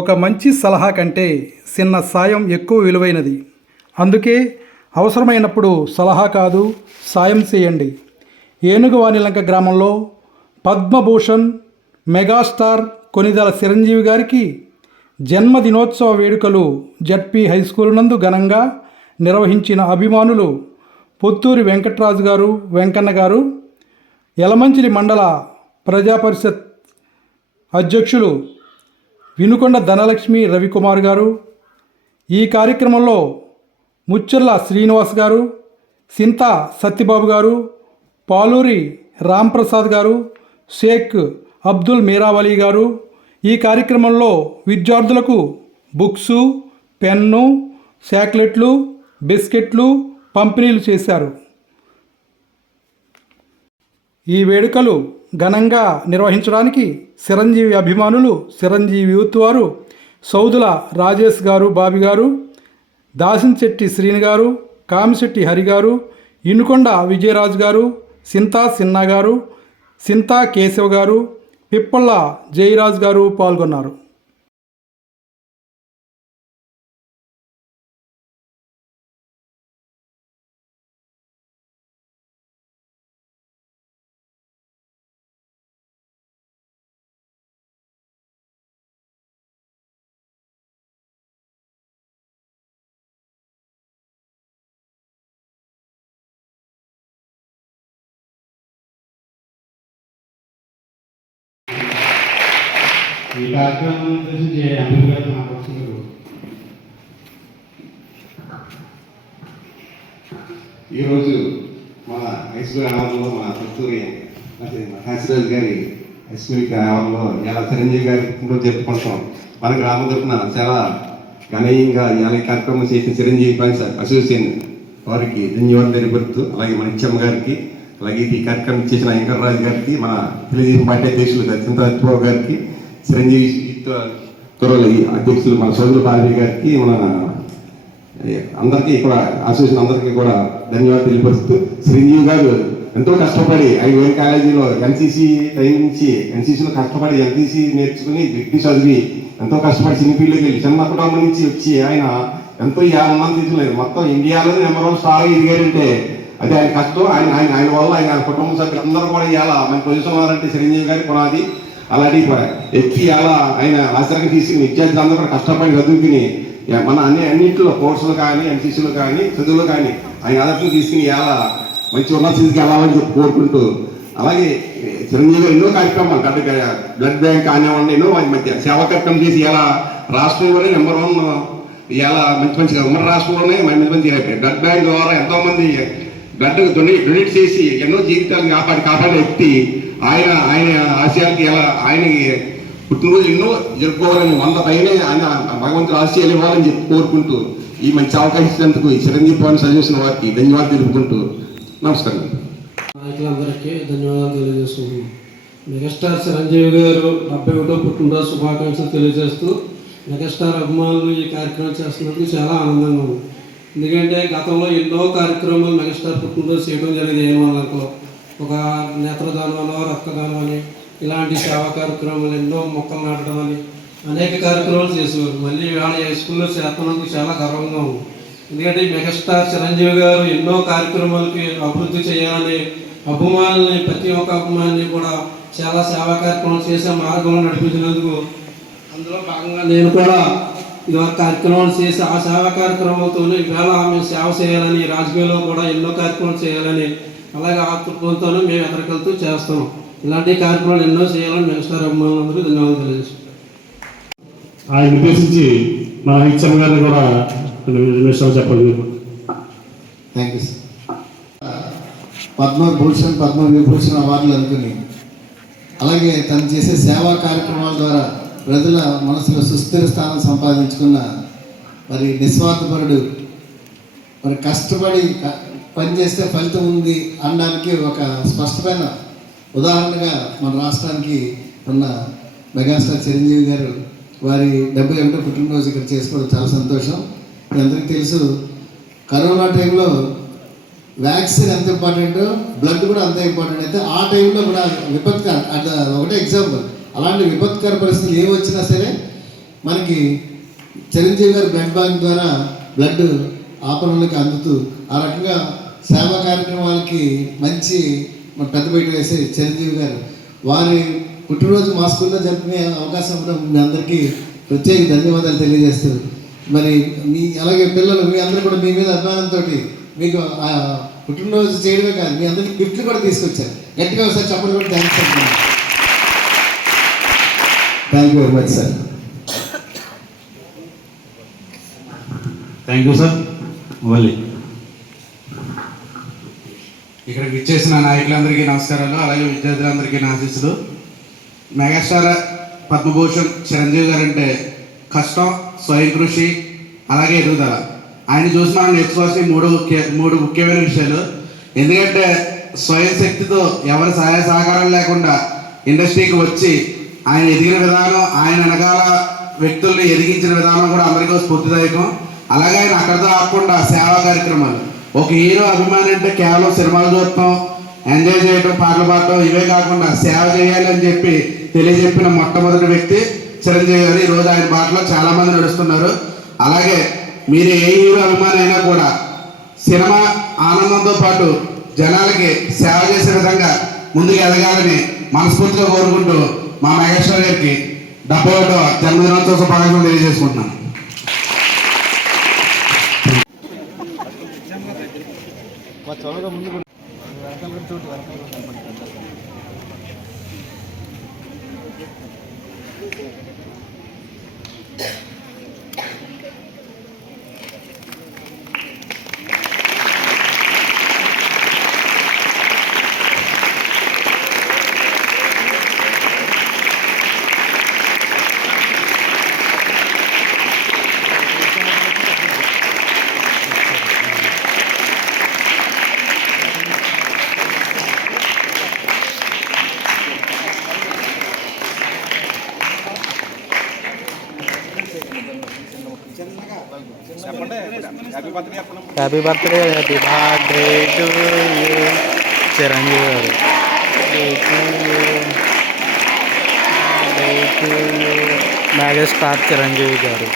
ఒక మంచి సలహా కంటే చిన్న సాయం ఎక్కువ విలువైనది. అందుకే అవసరమైనప్పుడు సలహా కాదు, సాయం చేయండి. ఏనుగువానిలంక గ్రామంలో పద్మభూషణ్ మెగాస్టార్ కొనిదెల చిరంజీవి గారికి జన్మదినోత్సవ వేడుకలు జడ్పీ హైస్కూల్ నందు ఘనంగా నిర్వహించిన అభిమానులు పొత్తూరి వెంకట్రాజు గారు, వెంకన్న గారు, యలమంచిలి మండల ప్రజాపరిషత్ అధ్యక్షులు వినుకొండ ధనలక్ష్మి రవికుమార్ గారు, ఈ కార్యక్రమంలో ముచ్చర్ల శ్రీనివాస్ గారు, సింతా సత్యబాబు గారు, పాలూరి రాంప్రసాద్ గారు, షేక్ అబ్దుల్ మీరావలి గారు ఈ కార్యక్రమంలో విద్యార్థులకు బుక్సు, పెన్ను, చాక్లెట్లు, బిస్కెట్లు పంపిణీలు చేశారు. ఈ వేడుకలు ఘనంగా నిర్వహించడానికి చిరంజీవి అభిమానులు, చిరంజీవి యూత్ వారు సౌదుల రాజేష్ గారు, బాబి గారు, దాసింశెట్టి శ్రీని గారు, కామిశెట్టి హరి గారు, ఇనుకొండ విజయరాజు గారు, సింతా సిన్న గారు, సింతా కేశవ్ గారు, పిప్పళ్ళ జయరాజు గారు పాల్గొన్నారు. ఈ కార్యక్రమం ఉద్దేశించి అమీర్ గారు మాట్లాడుతున్నారు. ఈరోజు మన హైస్కూల్ ఆవరణలో మన పుత్తూరి కాశీరాజు గారి హైస్కూల్ ఆవరణలో ఇలా చిరంజీవి గారి పుట్టినరోజు జరుపుకుంటాం. మన గ్రామం తరఫున చాలా ఘనీయంగా ఇలా కార్యక్రమం చేసిన చిరంజీవి ఫ్యాన్స్ అసోసియేషన్ వారికి ధన్యవాదాలు తెలియపరుస్తూ, అలాగే మన ఇచ్చమ్మ గారికి, అలాగే ఈ కార్యక్రమం చేసిన వెంకటరాజు గారికి, మన తెలుగుదేశం పార్టీ అధ్యక్షులు చింతా సత్యబాబు గారికి, చిరంజీవి త్వరలో అధ్యక్షులు మన సోదరు పార్వీ గారికి, మన అందరికీ కూడా అసోసియేషన్ అందరికీ కూడా ధన్యవాదాలు తెలియపరుస్తూ, చిరంజీవి గారు ఎంతో కష్టపడి వేరే కాలేజీలో ఎన్సీసీ టైం నుంచి ఎన్సీసీలో కష్టపడి ఎన్సీసీ నేర్చుకుని డిగ్రీ చదివి ఎంతో కష్టపడి సినీ ఫీల్డ్కి వెళ్ళి చిన్న కుటుంబం నుంచి వచ్చి ఆయన ఎంతో ఉన్నది తీసుకోలేదు. మొత్తం ఇండియాలోనే నెంబర్ 1 స్టార్గా ఎదిగారంటే అది ఆయన కష్టం. ఆయన వల్ల ఆయన కుటుంబ సభ్యులు అందరూ కూడా ఇవాళ మన పొజిషన్ ఉన్నారంటే చిరంజీవి గారి పునాది. అలాంటి ఎక్కి అలా ఆయన ఆశ్రయం తీసుకుని విద్యార్థులు అందరూ కూడా కష్టపడి చదువుకుని మన అన్నింటిలో కోర్సులు కానీ, ఎన్సీసీలు కానీ, చదువులు కానీ ఆయన ఆదర్శం తీసుకుని ఇలా మంచి ఉన్నత స్థితికి వెళ్ళాలని చెప్పి కోరుకుంటూ, అలాగే చిరంజీవి గారు ఎన్నో కార్యక్రమాలు బ్లడ్ బ్యాంక్ కానివ్వండి, ఎన్నో మధ్య సేవా కార్యక్రమం చేసి ఇలా రాష్ట్రంలోనే నెంబర్ 1 ఇలా మంచిగా ఉమ్మడి రాష్ట్రంలోనే మంచి బ్లడ్ బ్యాంక్ ద్వారా ఎంతోమంది బ్లడ్ డొనేట్ చేసి ఎన్నో జీవితాలను కాపాడే వ్యక్తి ఆయన ఆశయాలకి ఎలా ఆయనకి పుట్టినరోజు ఎన్నో జరుపుకోవాలని 100 పైనే ఆయన భగవంతుడు ఆశయాలు ఇవ్వాలని చెప్పి కోరుకుంటూ, ఈ మంచి అవకాశం ఇచ్చినందుకు ఈ చిరంజీవి పాయింట్ సజెషన్ వారికి ధన్యవాదాలు తెలుపుకుంటూ నమస్కారం. నాయకులందరికీ ధన్యవాదాలు తెలియజేస్తున్నాను. మెగాస్టార్ చిరంజీవి గారు 71వ పుట్టినరోజు శుభాకాంక్షలు తెలియజేస్తూ, మెగాస్టార్ అభిమానులు ఈ కార్యక్రమం చేస్తున్నందుకు చాలా ఆనందంగా ఉంది. ఎందుకంటే గతంలో ఎన్నో కార్యక్రమాలు మెగాస్టార్ పుట్టినరోజు చేయడం జరిగింది. ఏమో ఒక నేత్రదానం, రక్తదానం అని ఇలాంటి సేవా కార్యక్రమాలు, ఎన్నో మొక్కలు నాటడం అని అనేక కార్యక్రమాలు చేసేవారు. మళ్ళీ వాళ్ళ హై స్కూల్లో చేస్తున్నందుకు చాలా గర్వంగా ఉంది. ఎందుకంటే మెగాస్టార్ చిరంజీవి గారు ఎన్నో కార్యక్రమాలకి అభివృద్ధి చేయాలని అభిమానుల్ని, ప్రతి ఒక్క అభిమానిని కూడా చాలా సేవా కార్యక్రమాలు చేసే మార్గంలో నడిపించినందుకు అందులో భాగంగా నేను కూడా ఇవాళ కార్యక్రమాలు చేసి ఆ సేవా కార్యక్రమాలతోనే ఈవేళ మేము సేవ చేయాలని, రాజకీయాల్లో కూడా ఎన్నో కార్యక్రమాలు చేయాలని, అలాగే ఆ తృప్తితోనే మేము ఎదరికెళ్తూ చేస్తాం. ఇలాంటి కార్యక్రమాలు ఎన్నో చేయాలని మెగాస్టార్ అభిమానులందరూ ధన్యవాదాలు తెలియజేస్తాం. ఆయన ఉద్దేశించి మా ఇచ్చమ్మ గారిని కూడా నిమిషాలు చెప్పండి. Thank you sir. Padma Bhushan, Padma Vibhushan అవార్డులు అనుకుని, అలాగే తను చేసే సేవా కార్యక్రమాల ద్వారా ప్రజల మనసులో సుస్థిర స్థానం సంపాదించుకున్న మరి నిస్వార్థపరుడు, మరి కష్టపడి పనిచేస్తే ఫలితం ఉంది అనడానికి ఒక స్పష్టమైన ఉదాహరణగా మన రాష్ట్రానికి ఉన్న మెగాస్టార్ చిరంజీవి గారు వారి 71వ పుట్టినరోజు ఇక్కడ చేసుకోవడం చాలా సంతోషం. మీ అందరికీ తెలుసు, కరోనా టైంలో వ్యాక్సిన్ ఎంత ఇంపార్టెంటో బ్లడ్ కూడా అంతే ఇంపార్టెంట్. అయితే ఆ టైంలో కూడా విపత్కర, ఒకటే ఎగ్జాంపుల్, అలాంటి విపత్కర పరిస్థితులు ఏమి వచ్చినా సరే మనకి చిరంజీవి గారి బ్లడ్ బ్యాంక్ ద్వారా బ్లడ్ ఆపరణలకు అందుతూ ఆ రకంగా సేవా కార్యక్రమాలకి మంచి పెద్దపీట వేసే చిరంజీవి గారు వారి పుట్టినరోజు మా స్కూల్లో జరుపుకునే అవకాశం కూడా మీ అందరికీ ప్రత్యేక ధన్యవాదాలు తెలియజేస్తారు. మరి మీ అలాగే పిల్లలు మీ అందరూ కూడా మీ మీద అభిమానంతో మీకు పుట్టినరోజు చేయడమే కాదు మీ అందరికీ గిఫ్ట్లు కూడా తీసుకొచ్చారు. గట్టిగా ఒకసారి చెప్పండి కూడా థ్యాంక్స్ చెప్తున్నాను. Thank you very much sir. Thank you sir. మళ్ళీ ఇక్కడికి ఇచ్చేసిన నాయకులందరికీ నమస్కారాలు, అలాగే విద్యార్థులందరికీ నా ఆశీస్సులు. మెగాస్టార్ పద్మభూషణ్ చిరంజీవి గారు అంటే కష్టం, స్వయం కృషి, అలాగే ఎదుగుదల. ఆయన చూసి మనం నేర్చుకోవాల్సిన మూడు ముఖ్యమైన విషయాలు. ఎందుకంటే స్వయం శక్తితో ఎవరి సహాయ సహకారం లేకుండా ఇండస్ట్రీకి వచ్చి ఆయన ఎదిగిన విధానం, ఆయన వెనకాల వ్యక్తుల్ని ఎదిగించిన విధానం కూడా అందరికీ స్ఫూర్తిదాయకం. అలాగే ఆయన అక్కడితో ఆగకుండా సేవా కార్యక్రమాలు. ఒక హీరో అభిమాని అంటే కేవలం సినిమాలు చూడటం, ఎంజాయ్ చేయటం, పాటలు పాడటం ఇవే కాకుండా సేవ చేయాలి అని చెప్పి తెలియజెప్పిన మొట్టమొదటి వ్యక్తి చిరంజీవి గారు. ఈరోజు ఆయన బాటలో చాలామంది నడుస్తున్నారు. అలాగే మీరు ఏ హీరో అభిమాని అయినా కూడా సినిమా ఆనందంతో పాటు జనాలకి సేవ చేసే విధంగా ముందుకు ఎదగాలని మనస్ఫూర్తిగా కోరుకుంటూ మా మెగాస్టార్ గారికి 71వ జన్మదినోత్సవ శుభాకాంక్షలు తెలియజేసుకుంటున్నాను. Happy birthday to you Chiranjeevi గారు. మెగాస్టార్ చిరంజీవి గారు.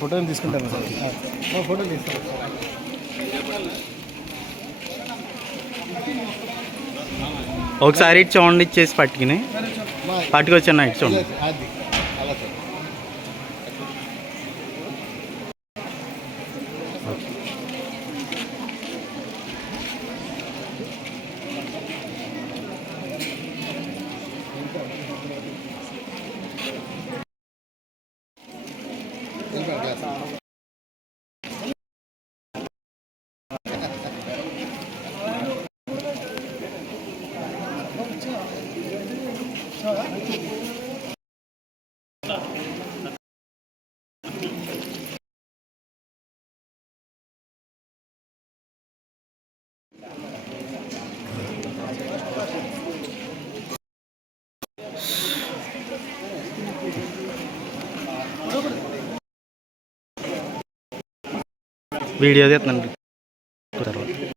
ఫోటోలు తీసుకుంటాను సార్. ఫోటోలు తీస్తాను. ఒకసారి ఇటు చూడండి, ఇచ్చేసి పట్టుకొచ్చాను ఇటు చూడండి. అలా సార్. వీడియో తీస్తున్నాను తర్వాత.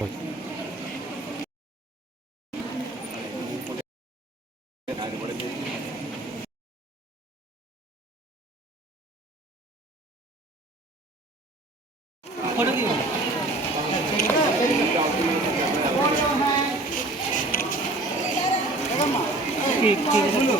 ठीक है।